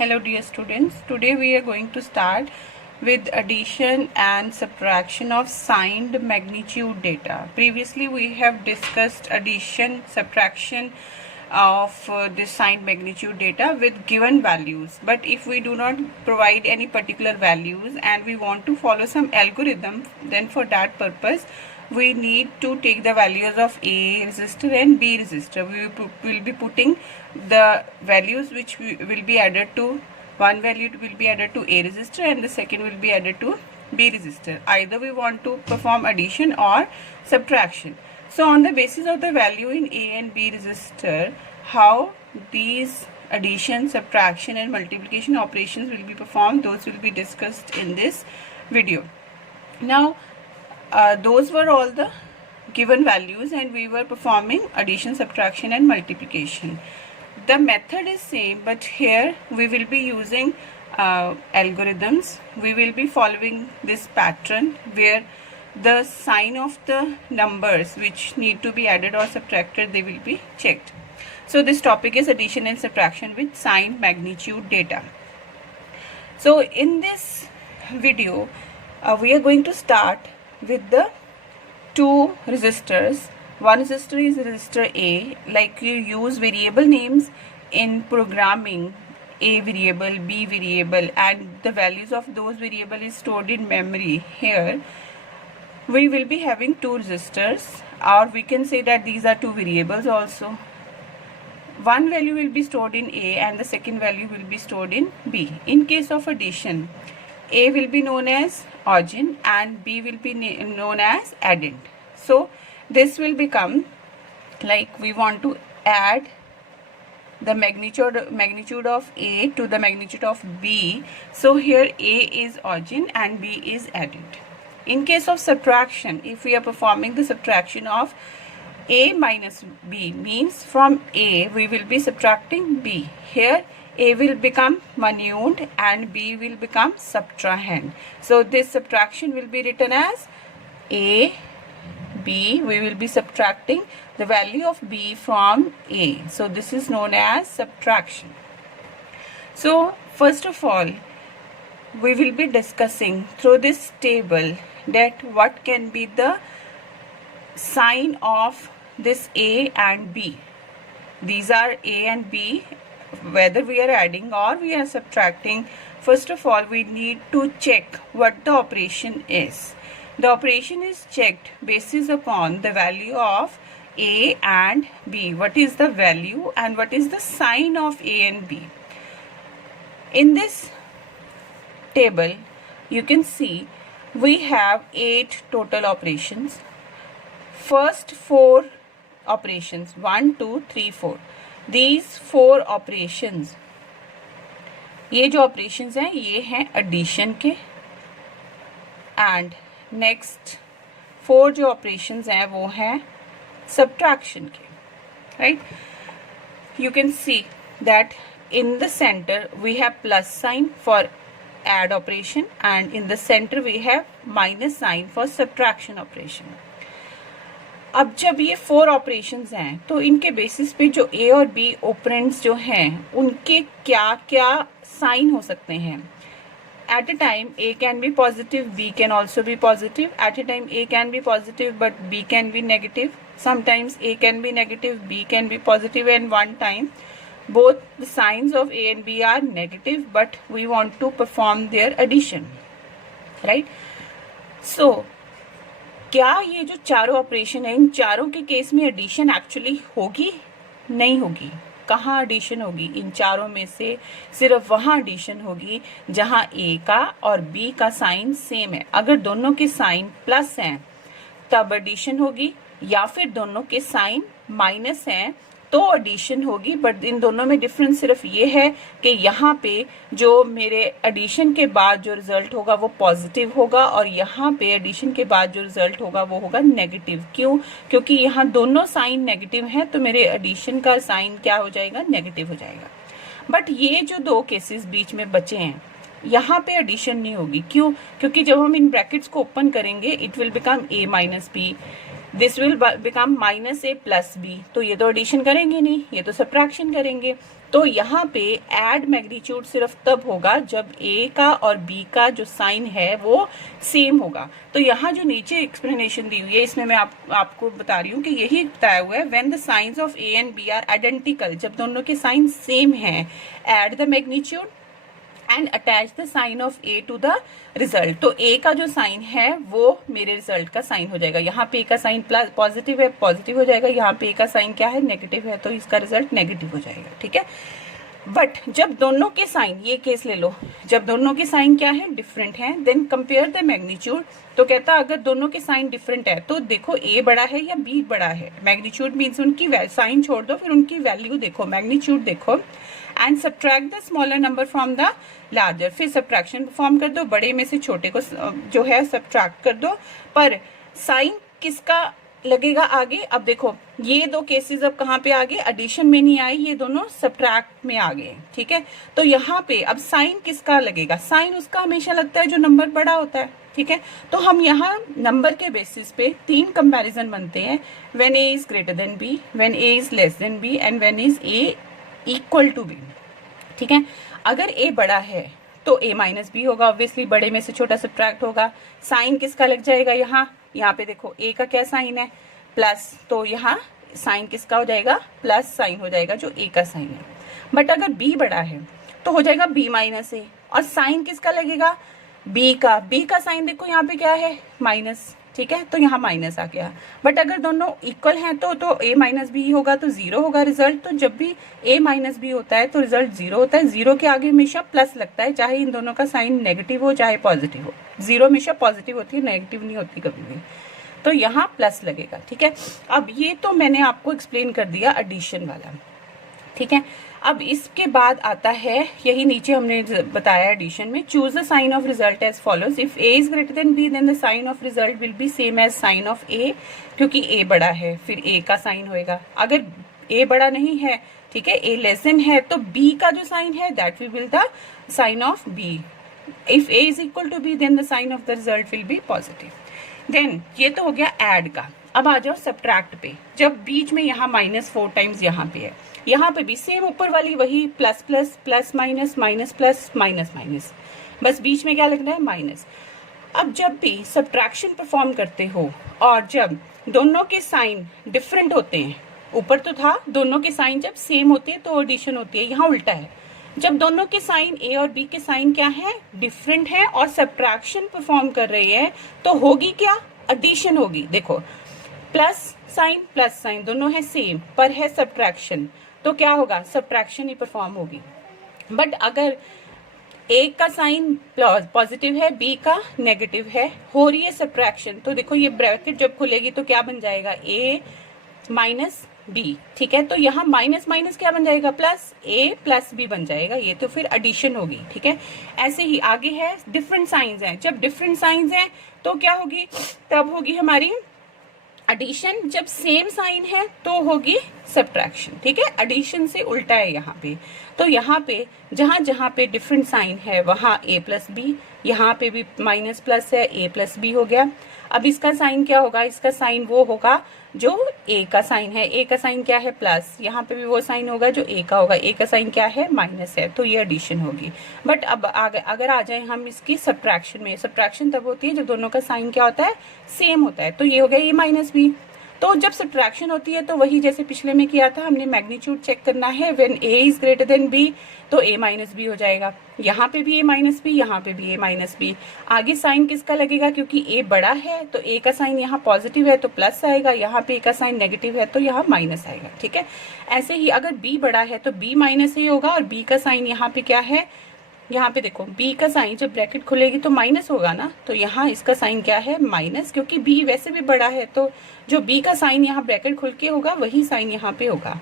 Hello dear students, today we are going to start with addition and subtraction of signed magnitude data. Previously we have discussed addition, subtraction of this signed magnitude data with given values, but if we do not provide any particular values and we want to follow some algorithm, then for that purpose we need to take the values of A resistor and B resistor. We will be putting the values which will be added to, one value will be added to A resistor and the second will be added to B resistor. Either we want to perform addition or subtraction. So on the basis of the value in A and B resistor, how these addition, subtraction and multiplication operations will be performed, those will be discussed in this video. Now those were all the given values and we were performing addition, subtraction and multiplication. The method is same, but here we will be using algorithms. We will be following this pattern where the sign of the numbers which need to be added or subtracted, they will be checked. So this topic is addition and subtraction with signed magnitude data. So in this video we are going to start with the two resistors. One resistor is resistor A, like you use variable names in programming, A variable, B variable, and the values of those variable is stored in memory. Here we will be having two resistors, or we can say that these are two variables also. One value will be stored in A and the second value will be stored in B. In case of addition, A will be known as origin and B will be known as addend. So this will become like we want to add the magnitude of A to the magnitude of B. So here A is origin and B is addend. In case of subtraction, if we are performing the subtraction of A minus B, means from A we will be subtracting B. Here A will become manuend and B will become subtrahend. So this subtraction will be written as A, B. We will be subtracting the value of B from A. So this is known as subtraction. So first of all, we will be discussing through this table that what can be the sign of this A and B. These are A and B. Whether we are adding or we are subtracting, first of all we need to check what the operation is. The operation is checked basis upon the value of A and B. What is the value and what is the sign of A and B? In this table you can see we have 8 total operations. First 4 operations, 1, 2, 3, 4. These 4 operations, ये जो operations हैं ये हैं addition के, and next 4 जो operations हैं वो हैं subtraction के, right? You can see that in the center we have plus sign for add operation and in the center we have minus sign for subtraction operation. अब जब ये 4 operations हैं तो इनके बेसिस पे जो A और B ऑपरेंड्स जो हैं उनके क्या क्या साइन हो सकते हैं. At a time A can be positive, B can also be positive. At a time A can be positive but B can be negative. Sometimes A can be negative, B can be positive, and one time both the signs of A and B are negative but we want to perform their addition, right? So क्या ये जो चारों operation है इन चारों के case में addition actually होगी? नहीं होगी. कहाँ एडिशन होगी? इन चारों में से सिर्फ वहाँ एडिशन होगी जहाँ A का और B का साइन सेम है. अगर दोनों के साइन प्लस हैं तब एडिशन होगी, या फिर दोनों के साइन माइनस हैं तो एडिशन होगी. बट इन दोनों में डिफरेंस सिर्फ ये है कि यहाँ पे जो मेरे एडिशन के बाद जो रिजल्ट होगा वो पॉजिटिव होगा और यहाँ पे एडिशन के बाद जो रिजल्ट होगा वो होगा नेगेटिव. क्यों? क्योंकि यहाँ दोनों साइन नेगेटिव हैं तो मेरे एडिशन का साइन क्या हो जाएगा? नेगेटिव हो जाएगा. बट ये जो 2 केसेस बीच में बचे हैं यहाँ पे एडिशन नहीं होगी. क्यों? क्योंकि जब हम इन ब्रैकेट्स को ओपन करेंगे it will become A minus B this will become minus A plus B. तो ये तो एडिशन करेंगे नहीं, ये तो सब्ट्रैक्शन करेंगे। तो यहाँ पे एड मैग्नीट्यूड सिर्फ तब होगा जब ए का और बी का जो साइन है वो सेम होगा। तो यहाँ जो नीचे एक्सप्लेनेशन दी हुई है इसमें मैं आपको बता रही हूँ कि यही बताया हुआ है, when the signs of A and B are identical, जब दोनों के साइन सेम हैं, add the magnitude and attach the sign of A to the result. तो ए का जो साइन है वो मेरे रिजल्ट का साइन हो जाएगा। यहाँ पे ए का साइन प्लस पॉजिटिव है, पॉजिटिव हो जाएगा। यहाँ पे ए का साइन क्या है, नेगेटिव है, तो इसका रिजल्ट नेगेटिव हो जाएगा। ठीक है, बट जब दोनों के साइन, ये केस ले लो, जब दोनों के साइन क्या है, डिफरेंट है, देन कंपेयर द मैग्नीट्यूड। तो कहता अगर दोनों के साइन डिफरेंट है तो देखो ए बड़ा है या बी बड़ा है। मैग्नीट्यूड मीन्स उनकी साइन छोड़ दो, फिर उनकी वैल्यू देखो, मैग्नीट्यूड देखो, and subtract the smaller number from the larger. फिर सब्ट्रैक्शन परफॉर्म कर दो, बड़े में से छोटे को जो है सब्ट्रैक्ट कर दो। पर साइन किसका लगेगा आगे? अब देखो ये दो केसेस अब कहाँ पे आ गए, एडिशन में नहीं आए, ये दोनों सब्ट्रैक्ट में आ गए। ठीक है, तो यहाँ पे अब साइन किसका लगेगा? साइन उसका हमेशा लगता है जो नंबर बड़ा होता है। ठीक है, तो हम यहाँ नंबर के बेसिस पे 3 कंपैरिजन बनते हैं, when A is greater than B, when A is less than B, and when is A equal to B. ठीक है, अगर ए बड़ा है तो a माइनस बी होगा, ऑब्वियसली बड़े में से छोटा सब्ट्रैक्ट होगा। साइन किसका लग जाएगा? यहाँ पे देखो a का क्या साइन है, प्लस, तो यहाँ साइन किसका हो जाएगा, प्लस साइन हो जाएगा जो a का साइन है। बट अगर b बड़ा है तो हो जाएगा b माइनस ए, और साइन किसका लगेगा, b का साइन देखो यहाँ पे क्या है, माइनस। ठीक है, तो यहाँ माइनस आ गया। बट अगर दोनों इक्वल हैं तो a माइनस बी होगा, तो 0 होगा रिजल्ट। तो जब भी a माइनस बी होता है तो रिजल्ट 0 होता है। 0 के आगे हमेशा प्लस लगता है, चाहे इन दोनों का साइन नेगेटिव हो चाहे पॉजिटिव हो। 0 हमेशा पॉजिटिव होती है, नेगेटिव नहीं होती कभी भी, तो यहाँ प्लस लगेगा। ठीक है, अब ये तो मैंने आपको एक्सप्लेन कर दिया एडिशन वाला। ठीक है, अब इसके बाद आता है, यही नीचे हमने बताया एडिशन में, choose the sign of result as follows. If A is greater than B then the sign of result will be same as sign of A, क्योंकि ए बड़ा है फिर ए का साइन होएगा। अगर ए बड़ा नहीं है, ठीक है, ए लेस देन है, तो बी का जो साइन है that will the sign of B. If A is equal to B then the sign of the result will be positive. Then ये तो हो गया ऐड का। अब आ जाओ सब्ट्रैक्ट पे। जब बीच में यहाँ -4 टाइम्स यहाँ पे है, यहाँ पे भी सेम ऊपर वाली वही plus plus plus minus minus plus minus minus, बस बीच में क्या लिखना है, माइनस। अब जब भी सब्ट्रैक्शन परफॉर्म करते हो और जब दोनों के साइन डिफरेंट होते हैं, ऊपर तो था दोनों के साइन जब सेम होते हैं तो एडिशन होती है, यहाँ उल्टा है। जब दोनों के साइन ए और बी के साइन क्या है, डिफरेंट है, और सब्ट्रैक्शन परफॉर्म कर रही है, तो होगी क्या, एडिशन होगी। देखो प्लस साइन दोनों है सेम, पर है सब्ट्रैक्शन, तो क्या होगा, सब्ट्रैक्शन ही परफॉर्म होगी। बट अगर ए का साइन पॉजिटिव है, बी का नेगेटिव है, हो रही है सब्ट्रैक्शन, तो देखो ये ब्रैकेट जब खुलेगी तो क्या बन जाएगा, ए माइनस बी। ठीक है, तो यहाँ माइनस माइनस क्या बन जाएगा, प्लस, ए प्लस बी बन जाएगा, ये तो फिर एडिशन होगी। ठीक है, ऐसे ही आगे है डिफरेंट साइंस हैं। जब डिफरेंट साइंस हैं तो क्या होगी, तब होगी हमारी एडिशन। जब सेम साइन है तो होगी सब्ट्रैक्शन। ठीक है, एडिशन से उल्टा है यहाँ पे। तो यहाँ पे जहाँ पे डिफरेंट साइन है वहाँ ए प्लस बी, यहाँ पे भी माइनस प्लस है, ए प्लस बी हो गया। अब इसका साइन क्या होगा, इसका साइन वो होगा जो ए का साइन है। ए का साइन क्या है, प्लस, यहाँ पे भी वो साइन होगा जो ए का होगा। ए का साइन क्या है, माइनस है, तो ये एडिशन होगी। बट अब अगर आ जाए हम इसकी सब्ट्रैक्शन में, सब्ट्रैक्शन तब होती है जब दोनों का साइन क्या होता है, सेम होता है। तो ये हो गया ए माइनस बी। तो जब सब्ट्रैक्शन होती है तो वही जैसे पिछले में किया था, हमने मैग्नीट्यूड चेक करना है। When A is greater than B तो ए माइनस बी हो जाएगा। यहाँ पे भी ए माइनस बी, यहाँ पे भी ए माइनस बी। आगे साइन किसका लगेगा, क्योंकि ए बड़ा है तो ए का साइन यहाँ पॉजिटिव है तो प्लस आएगा, यहाँ पे ए का साइन नेगेटिव है तो यहाँ माइनस आएगा। ठीक है, ऐसे ही अगर बी बड़ा है तो बी माइनस ए होगा, और बी का साइन यहाँ पे क्या है, यहाँ पे देखो बी का साइन जब ब्रैकेट खुलेगी तो माइनस होगा ना, तो यहाँ इसका साइन क्या है, माइनस, क्योंकि बी वैसे भी बड़ा है तो जो बी का साइन यहाँ ब्रैकेट खुल के होगा वही साइन यहाँ पे होगा।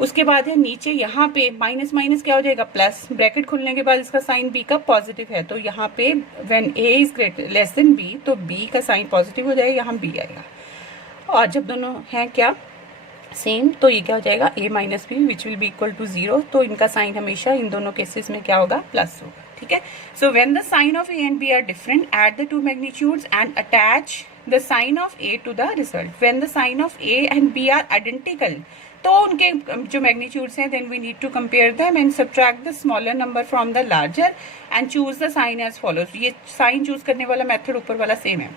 उसके बाद है नीचे यहाँ पे माइनस माइनस क्या हो जाएगा, प्लस, ब्रैकेट खुलने के बाद इसका साइन बी का पॉजिटिव है, तो यहाँ पे when A is greater less than B तो बी का साइन पॉजिटिव हो जाएगा, यहाँ बी आएगा। और जब दोनों हैं क्या सेम, तो ये क्या हो जाएगा, a minus B which will be equal to 0। तो इनका साइन हमेशा इन दोनों केसेस में क्या होगा, प्लस होगा। ठीक है, so when the sign of a and b are different, add the two magnitudes and attach the sign of A to the result. When the sign of A and B are identical, तो उनके जो magnitudes हैं, then we need to compare them and subtract the smaller number from the larger and choose the sign as follows. ये sign choose करने वाला method ऊपर वाला same है.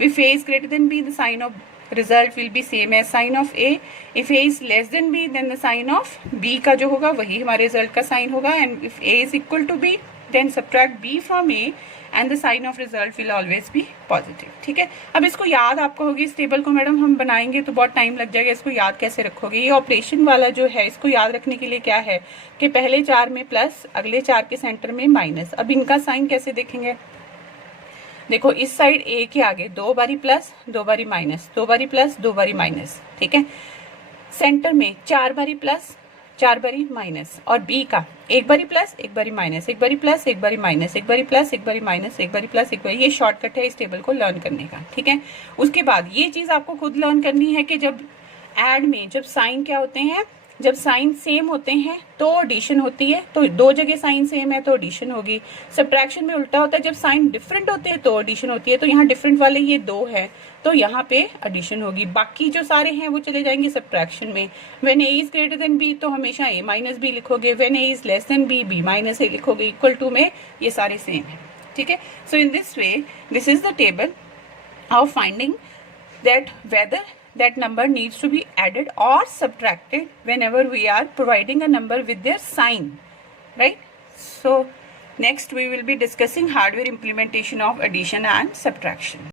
If A is greater than B, the sign of result will be same as sign of A. If A is less than B, then the sign of B का जो होगा वही हमारे result का sign होगा. And if A is equal to B, then subtract B from A and the sign of result will always be positive. ठीक है. अब इसको याद आपको होगी, इस टेबल को मैडम हम बनाएंगे तो बहुत टाइम लग जाएगा. इसको याद कैसे रखोगे? ये ऑपरेशन वाला जो है इसको याद रखने के लिए क्या है कि पहले 4 में प्लस, अगले 4 के सेंटर में माइनस. अब इनका साइन कैसे देखेंगे? देखो इस साइड A के आगे 2 बारी प्लस 2 बारी माइनस, 2 बारी प्लस 2 बारी माइनस. ठीक है. सेंटर में 4 बारी प्लस 4 बारी माइनस, और B का 1 बारी प्लस 1 बारी माइनस, 1 बारी प्लस 1 बारी माइनस, 1 बारी प्लस 1 बारी माइनस, 1 बारी प्लस 1 बारी. ये शॉर्टकट है इस टेबल को लर्न करने का. ठीक है. उसके बाद ये चीज आपको खुद लर्न करनी है कि जब ऐड में जब साइन क्या होते हैं, जब साइन सेम होते हैं तो एडिशन होती है. तो 2 जगह साइन सेम है तो एडिशन होगी. सब्ट्रैक्शन में उल्टा होता है, जब साइन डिफरेंट होते हैं तो एडिशन होती है. तो यहाँ डिफरेंट वाले ये 2 है तो यहाँ पे एडिशन होगी. बाकी जो सारे हैं वो चले जाएंगे सब्ट्रैक्शन में. When A is greater than B तो हमेशा A माइनस B लिखोगे. When A is less than B, B minus A लिखोगे. इक्वल टू में ये सारे सेम है. ठीक है. So in this way this is the table of finding that whether that number needs to be added or subtracted whenever we are providing a number with their sign, right? So next we will be discussing hardware implementation of addition and subtraction.